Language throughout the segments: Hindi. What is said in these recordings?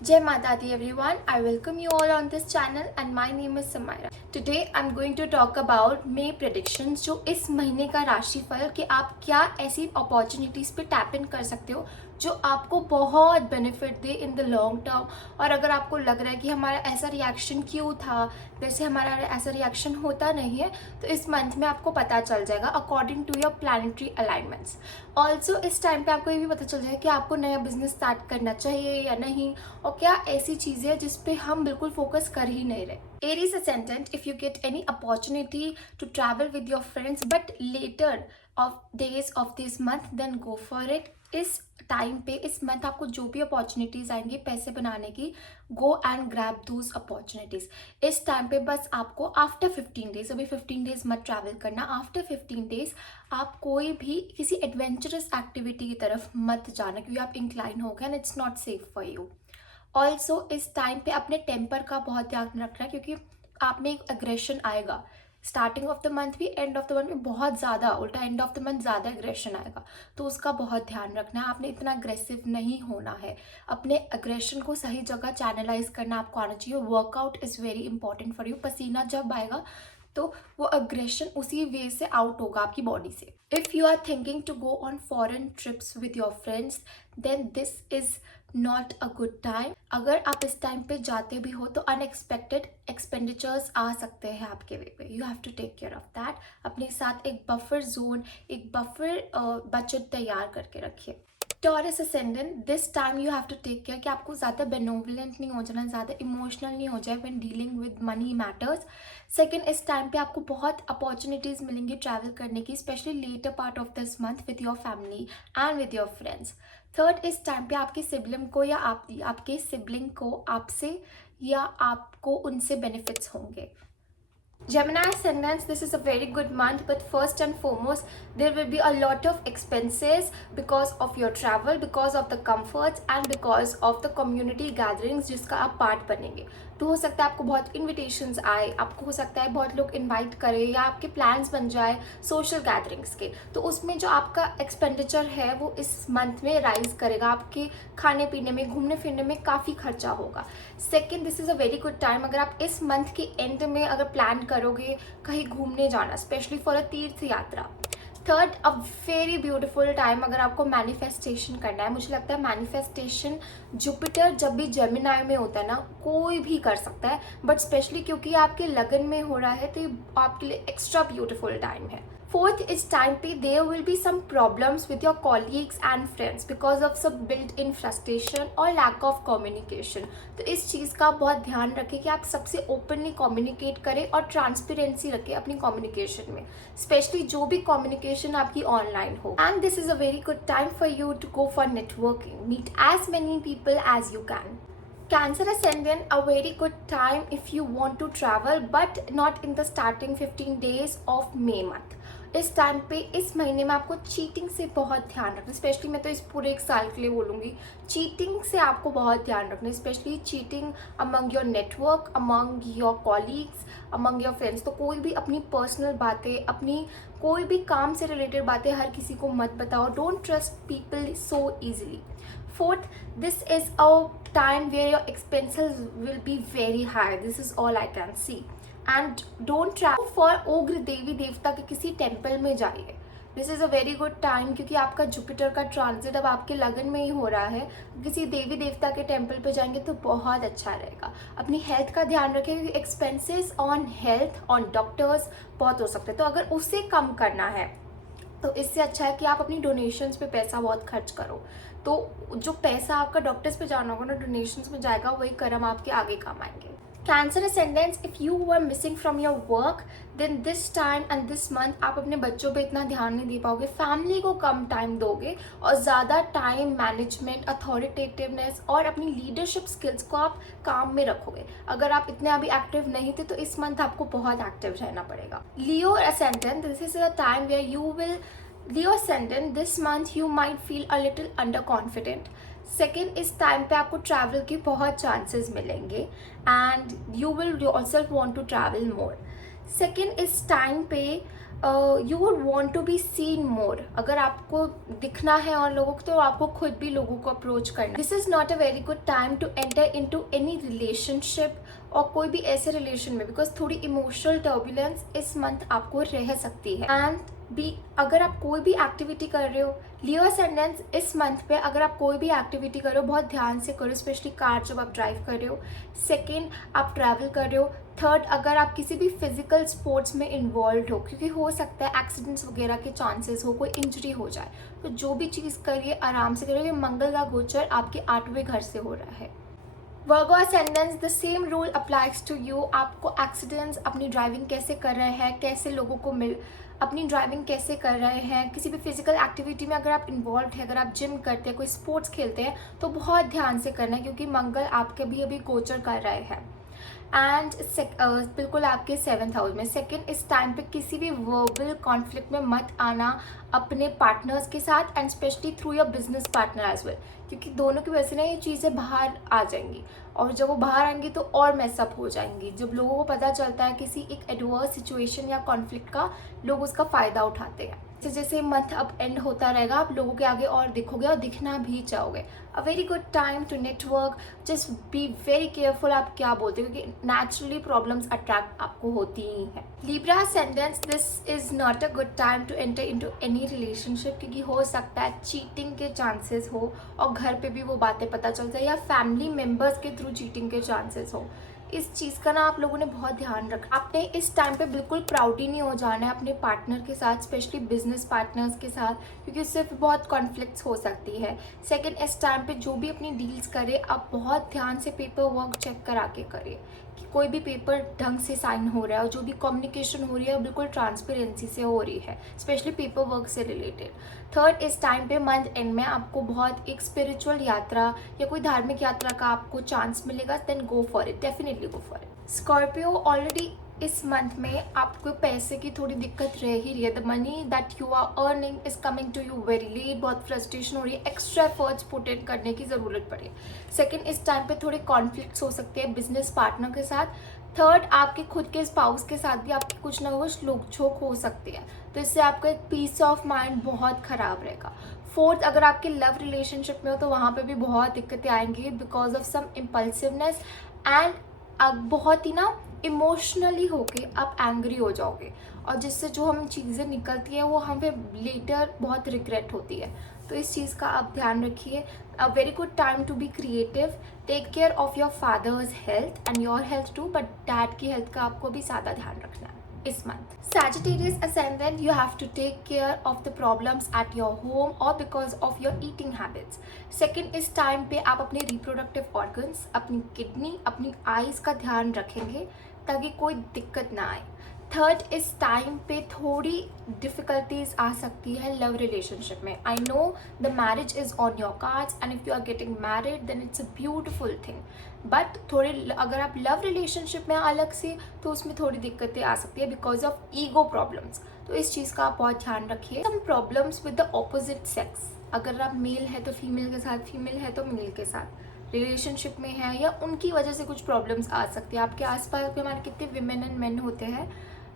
Jai Mata Di everyone, I welcome you all on this channel and my name is Samaira. Today I'm going to talk about May predictions जो इस महीने का राशिफल कि आप क्या ऐसी अपॉर्चुनिटीज़ पे टैप इन कर सकते हो जो आपको बहुत benefit they in the long term. और अगर आपको लग रहा है कि हमारा ऐसा रिएक्शन क्यों था, वैसे हमारा ऐसा रिएक्शन होता नहीं है, तो इस मंथ में आपको पता चल जाएगा according to your planetary alignments. Also इस टाइम पे आपको ये भी पता चल जाएगा कि आपको नया बिजनेस स्टार्ट करना चाहिए या नहीं, और क्या ऐसी चीज़ें हैं जिस पे हम बिल्कुल फोकस कर ही नहीं रहे। Aries ascendant, if you get any opportunity to travel with your friends but later of days of this month, then go for it. इस टाइम पे इस मंथ आपको जो भी अपॉर्चुनिटीज आएंगी पैसे बनाने की, गो एंड ग्रैब दूस अपॉर्चुनिटीज। इस टाइम पे बस आपको आफ्टर 15 डेज, अभी 15 डेज मत ट्रैवल करना, आफ्टर 15 डेज आप कोई भी किसी एडवेंचरस एक्टिविटी की तरफ मत जाना क्योंकि आप इंक्लाइन हो गए and it's not safe for you. Also इस टाइम पे अपने टेम्पर का बहुत ध्यान रखना है क्योंकि आप में एक अग्रेशन आएगा। स्टार्टिंग ऑफ द मंथ भी, एंड ऑफ द मंथ में बहुत ज़्यादा, उल्टा एंड ऑफ द मंथ ज़्यादा एग्रेशन आएगा, तो उसका बहुत ध्यान रखना है। आपने इतना अग्रेसिव नहीं होना है, अपने अग्रेशन को सही जगह चैनलाइज करना आपको आना चाहिए। Workout is very important for you. पसीना जब आएगा तो वो अग्रेशन उसी वे से आउट होगा आपकी बॉडी से। If you are thinking to go on foreign trips with your friends, then this is not a good time. अगर आप इस टाइम पे जाते भी हो तो अनएक्सपेक्टेड एक्सपेंडिचर्स आ सकते हैं आपके वे पे। You have to take care of that. अपने साथ एक बफर जोन, एक बफर बजट तैयार करके रखिए। Taurus ascendant, this time you have to take care कि आपको ज़्यादा बेनोवलेंट नहीं हो जाना, ज़्यादा इमोशनल नहीं हो जाए when dealing with money matters. Second, इस टाइम पे आपको बहुत अपॉर्चुनिटीज़ मिलेंगी ट्रैवल करने की, specially later part of this month with your family and with your friends. Third, इस टाइम पे आपकी सिबलिंग को या आपके सिबलिंग को आपसे या आपको उनसे बेनिफिट्स होंगे। Gemini ascendants, this is a very good month, but first and foremost, there will be a lot of expenses because of your travel, because of the comforts and because of the community gatherings जिसका आप पार्ट बनेंगे। तो हो सकता है आपको बहुत इन्विटेशंस आए, आपको हो सकता है बहुत लोग इनवाइट करें या आपके प्लान्स बन जाए सोशल गैदरिंग्स के, तो उसमें जो आपका एक्सपेंडिचर है वो इस मंथ में राइज करेगा। आपके खाने पीने में, घूमने फिरने में काफ़ी खर्चा होगा। Second, this is a very good time अगर आप इस मंथ के एंड में अगर प्लान करोगे कहीं घूमने जाना, स्पेशली फॉर अ तीर्थ यात्रा। Third, a very beautiful time अगर आपको मैनिफेस्टेशन करना है। मुझे लगता है मैनिफेस्टेशन जुपिटर जब भी जेमिनाई में होता है ना, कोई भी कर सकता है, बट स्पेशली क्योंकि आपके लगन में हो रहा है तो ये आपके लिए एक्स्ट्रा ब्यूटिफुल टाइम है। Fourth, is time पे there will be some problems with your colleagues and friends because of some built-in frustration or lack of communication। तो इस चीज़ का बहुत ध्यान रखें कि आप सबसे ओपनली कम्युनिकेट करें और ट्रांसपेरेंसी रखें अपनी कम्युनिकेशन में, स्पेशली जो भी कम्युनिकेशन आपकी ऑनलाइन हो। And this is a very good time for you to go for networking, meet as many people as you can. Cancer ascendant, a very good time if you want to travel but not in the starting 15 days of May month। इस टाइम पे, इस महीने में आपको चीटिंग से बहुत ध्यान रखना, स्पेशली मैं तो इस पूरे एक साल के लिए बोलूँगी, चीटिंग से आपको बहुत ध्यान रखना, specially cheating among your network, among your colleagues, among your friends. तो कोई भी अपनी पर्सनल बातें, अपनी कोई भी काम से रिलेटेड बातें हर किसी को मत बताओ। Don't trust people so easily. Fourth, this is a time where your expenses will be very high. This is all I can see. And don't travel for ओग्र देवी देवता के किसी टेम्पल में जाइए। This is a very good time क्योंकि आपका जुपिटर का ट्रांजिट अब आपके लगन में ही हो रहा है। किसी देवी देवता के टेम्पल पे जाएंगे तो बहुत अच्छा रहेगा। अपनी हेल्थ का ध्यान रखें क्योंकि expenses on health, on doctors बहुत हो सकते हैं, तो अगर उसे कम करना है तो इससे अच्छा है कि आप अपनी डोनेशंस पे पैसा बहुत खर्च करो। तो जो पैसा आपका डॉक्टर्स पे जाना होगा ना, डोनेशंस में जाएगा, वही कर्म आपके आगे काम आएंगे। Cancer ascendants, if you were missing from your work then this time and this month आप अपने बच्चों पे इतना ध्यान नहीं दे पाओगे, फैमिली को कम टाइम दोगे और ज़्यादा टाइम मैनेजमेंट, अथॉरिटेटिवनेस और अपनी लीडरशिप स्किल्स को आप काम में रखोगे। अगर आप इतने अभी एक्टिव नहीं थे तो इस मंथ आपको बहुत एक्टिव रहना पड़ेगा। Leo ascendant, this is a time where you will Leo ascendant, this month you might feel a little underconfident। Second, इस टाइम पे आपको ट्रैवल के बहुत चांसेस मिलेंगे and you will yourself want to travel more. Second, इस टाइम पे you would want to be seen more. अगर आपको दिखना है और लोगों को, तो आपको खुद भी लोगों को अप्रोच करना। This is not a very good time to enter into any relationship और कोई भी ऐसे रिलेशन में, बिकॉज थोड़ी इमोशनल टर्बुलेंस इस मंथ आपको रह सकती है। एंड भी अगर आप कोई भी एक्टिविटी कर रहे हो, लियो असेंडेंस इस मंथ पे अगर आप कोई भी एक्टिविटी कर रहे हो बहुत ध्यान से करो, स्पेशली कार जब आप ड्राइव कर रहे हो। सेकेंड, आप ट्रैवल कर रहे हो। थर्ड, अगर आप किसी भी फिजिकल स्पोर्ट्स में इन्वॉल्व हो, क्योंकि हो सकता है एक्सीडेंट्स वगैरह के चांसेस हो, कोई इंजरी हो जाए, तो जो भी चीज़ करिए आराम से करिए। मंगल का गोचर आपके 8वें घर से हो रहा है। Virgo ascendants, the same rule applies to you. आपको एक्सीडेंट्स, अपनी ड्राइविंग कैसे कर रहे हैं, कैसे लोगों को अपनी ड्राइविंग कैसे कर रहे हैं, किसी भी फिजिकल एक्टिविटी में अगर आप इन्वॉल्व है, अगर आप जिम करते हैं, कोई स्पोर्ट्स खेलते हैं, तो बहुत ध्यान से करना है, क्योंकि मंगल आपके भी अभी गोचर कर रहे हैं। एंड बिल्कुल आपके 7th हाउस में। सेकेंड, इस टाइम पे किसी भी वर्बल कॉन्फ्लिक्ट में मत आना अपने पार्टनर्स के साथ, and specially through your business partner as well, क्योंकि दोनों की वजह से ना ये चीज़ें बाहर आ जाएंगी, और जब वो बाहर आएंगी तो और मैसअप हो जाएंगी। जब लोगों को पता चलता है किसी एक एडवर्स सिचुएशन या कॉन्फ्लिक्ट का, लोग उसका फ़ायदा उठाते हैं। जैसे जैसे मंथ अब एंड होता रहेगा, आप लोगों के आगे और दिखोगे और दिखना भी चाहोगे। A very good time to network. Just be very careful आप क्या बोलते हो, क्योंकि नेचुरली प्रॉब्लम्स अट्रैक्ट आपको होती ही है। Libra ascendants, this is not a good time to enter into any relationship, क्योंकि हो सकता है चीटिंग के चांसेस हो, और घर पे भी वो बातें पता चल जाए, या फैमिली मेम्बर्स के थ्रू चीटिंग के चांसेस हो। इस चीज़ का ना आप लोगों ने बहुत ध्यान रखना। आपने इस टाइम पे बिल्कुल प्राउड ही नहीं हो जाना है अपने पार्टनर के साथ, स्पेशली बिजनेस पार्टनर्स के साथ, क्योंकि उससे बहुत कॉन्फ्लिक्ट्स हो सकती है। सेकंड, इस टाइम पे जो भी अपनी डील्स करे, आप बहुत ध्यान से पेपर वर्क चेक करा के करिए कि कोई भी पेपर ढंग से साइन हो रहा है, और जो भी कम्युनिकेशन हो रही है वो बिल्कुल ट्रांसपेरेंसी से हो रही है, स्पेशली पेपर वर्क से रिलेटेड। थर्ड, इस टाइम पे मंथ एंड में आपको बहुत एक स्पिरिचुअल यात्रा या कोई धार्मिक यात्रा का आपको चांस मिलेगा, then go for it, definitely go for it. Scorpio, already इस मंथ में आपको पैसे की थोड़ी दिक्कत रह ही रही है। The money that you are earning is coming to you very late, बहुत फ्रस्ट्रेशन हो रही है, एक्स्ट्रा एफर्ट्स पुट इन करने की ज़रूरत पड़ी है। सेकेंड, इस टाइम पे थोड़े कॉन्फ्लिक्ट्स हो सकते हैं बिजनेस पार्टनर के साथ। थर्ड, आपके खुद के स्पाउस के साथ भी आपकी कुछ ना कुछ नोक-झोंक हो सकती है, तो इससे आपका एक पीस ऑफ माइंड बहुत ख़राब रहेगा। फोर्थ, अगर आपके लव रिलेशनशिप में हो तो वहाँ पे भी बहुत दिक्कतें आएंगी, because of some impulsiveness, and आप बहुत ही ना इमोशनली होके आप एंग्री हो जाओगे, और जिससे जो हम चीज़ें निकलती हैं वो हमें लेटर बहुत रिग्रेट होती है। तो इस चीज़ का आप ध्यान रखिए। A very good time to be creative. Take care of your father's health and your health too, but dad की हेल्थ का आपको भी ज़्यादा ध्यान रखना है इस month. Sagittarius ascendant, you have to take care of the problems at your home or because of your eating habits. Second, इस टाइम पे आप अपने reproductive organs, अपनी किडनी, अपनी आईज का ध्यान रखेंगे ताकि कोई दिक्कत ना आए। थर्ड, इस टाइम पे थोड़ी डिफ़िकल्टीज आ सकती है लव रिलेशनशिप में। I know the marriage is on your cards, and if you are getting married then it's a beautiful thing, but थोड़े अगर आप लव रिलेशनशिप में अलग से, तो उसमें थोड़ी दिक्कतें आ सकती है बिकॉज ऑफ ईगो प्रॉब्लम्स। तो इस चीज़ का आप बहुत ध्यान रखिए। Some problems with the opposite sex, अगर आप मेल है तो फीमेल के साथ, फीमेल है तो मेल के साथ रिलेशनशिप में है, या उनकी वजह से कुछ प्रॉब्लम्स आ सकती है। आपके आसपास भी हमारे कितने विमेन एंड मेन होते हैं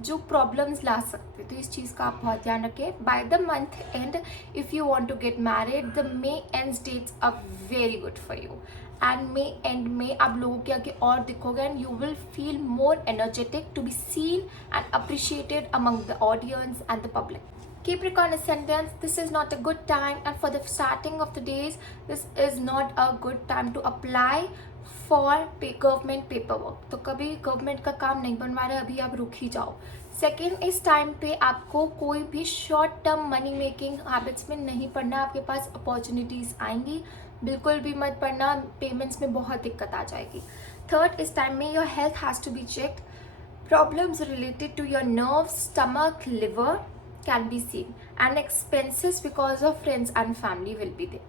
जो प्रॉब्लम्स ला सकते हैं, तो इस चीज़ का आप बहुत ध्यान रखें। By the month end if you want to get married, the May end dates are very good for you, and May end में आप लोगों के आगे और दिखोगे, and you will feel more energetic to be seen and appreciated among the audience and the public. Capricorn ascendant, this is not a good time, and for the starting of the days, this is not a good time to apply for government paper work. तो कभी गवर्नमेंट का काम नहीं बनवा रहे, अभी आप रुक ही जाओ। सेकेंड, इस टाइम पे आपको कोई भी short term money making habits में नहीं पड़ना, आपके पास अपॉर्चुनिटीज़ आएंगी, बिल्कुल भी मत पड़ना, पेमेंट्स में बहुत दिक्कत आ जाएगी। थर्ड, इस टाइम में your health has to be checked. Problems related to your nerves, stomach, liver can be seen, and expenses because of friends and family will be there.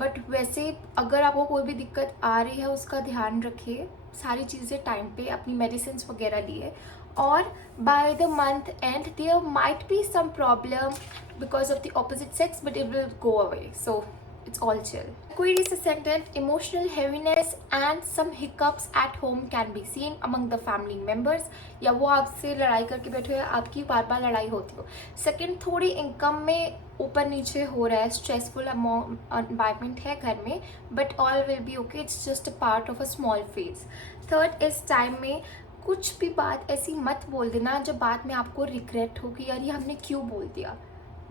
But वैसे अगर आपको कोई भी दिक्कत आ रही है उसका ध्यान रखिए, सारी चीज़ें टाइम पे अपनी मेडिसिन वगैरह लिए, और by the month end there might be some problem because of the opposite sex, but it will go away, so it's all chill. Aquarius ascendant, emotional heaviness and some hiccups at home can be seen among the family members. या वो आपसे लड़ाई करके बैठे हुए, आपकी बार बार लड़ाई होती हो. सेकंड, थोड़ी इनकम में ऊपर नीचे हो रहा है, स्ट्रेसफुल एनवायरनमेंट है घर में, but all will be okay, it's just a part of a small phase. Third, इस टाइम में कुछ भी बात ऐसी मत बोल देना जब बाद में आपको रिग्रेट हो कि यार ये हमने क्यों बोल दिया.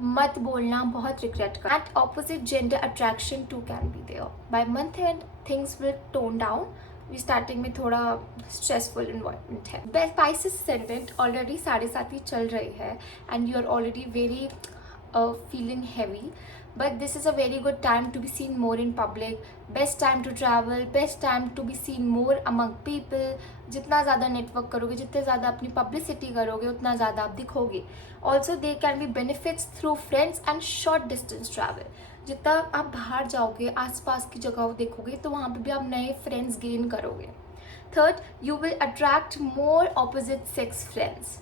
मत बोलना, बहुत रिग्रेट कर. At opposite gender attraction too can be there. By month end things will tone down. Starting में थोड़ा स्ट्रेसफुल इन्वायरमेंट है. बेस्ट स्पाइसेस असेंडेंट ऑलरेडी 7.5 ही चल रही है and you are already very feeling heavy, but this is a very good time to be seen more in public. Best time to travel, best time to be seen more among people. जितना ज़्यादा नेटवर्क करोगे, जितने ज़्यादा अपनी पब्लिसिटी करोगे, उतना ज़्यादा आप दिखोगे. Also they can be benefits through friends and short distance travel. जितना आप बाहर जाओगे, आसपास की जगह देखोगे, तो वहाँ पे भी आप नए फ्रेंड्स गेन करोगे. Third, you will attract more opposite sex friends.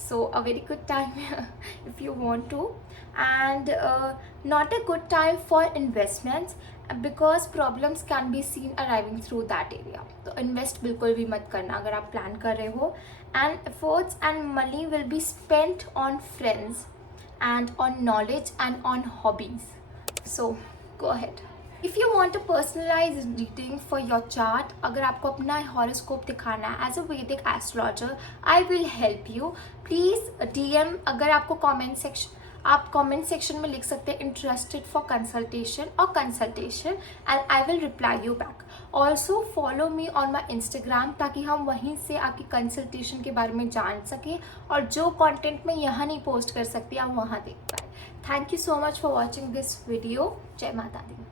So a very good time if you want to, and not a good time for investments because problems can be seen arriving through that area. तो invest बिल्कुल भी मत करना अगर आप प्लान कर रहे हो. And efforts and money will be spent on friends and on knowledge and on hobbies. So go ahead. If you want a personalized reading for your chart, अगर आपको अपना हॉरोस्कोप दिखाना है as a Vedic astrologer, I will help you. Please DM. अगर आपको comment section में लिख सकते हैं interested for consultation और consultation, and I will reply you back. Also follow me on my Instagram ताकि हम वहीं से आपकी consultation के बारे में जान सकें और जो content मैं यहाँ नहीं post कर सकती आप वहाँ देख पाए. Thank you so much for watching this video. जय माता दी.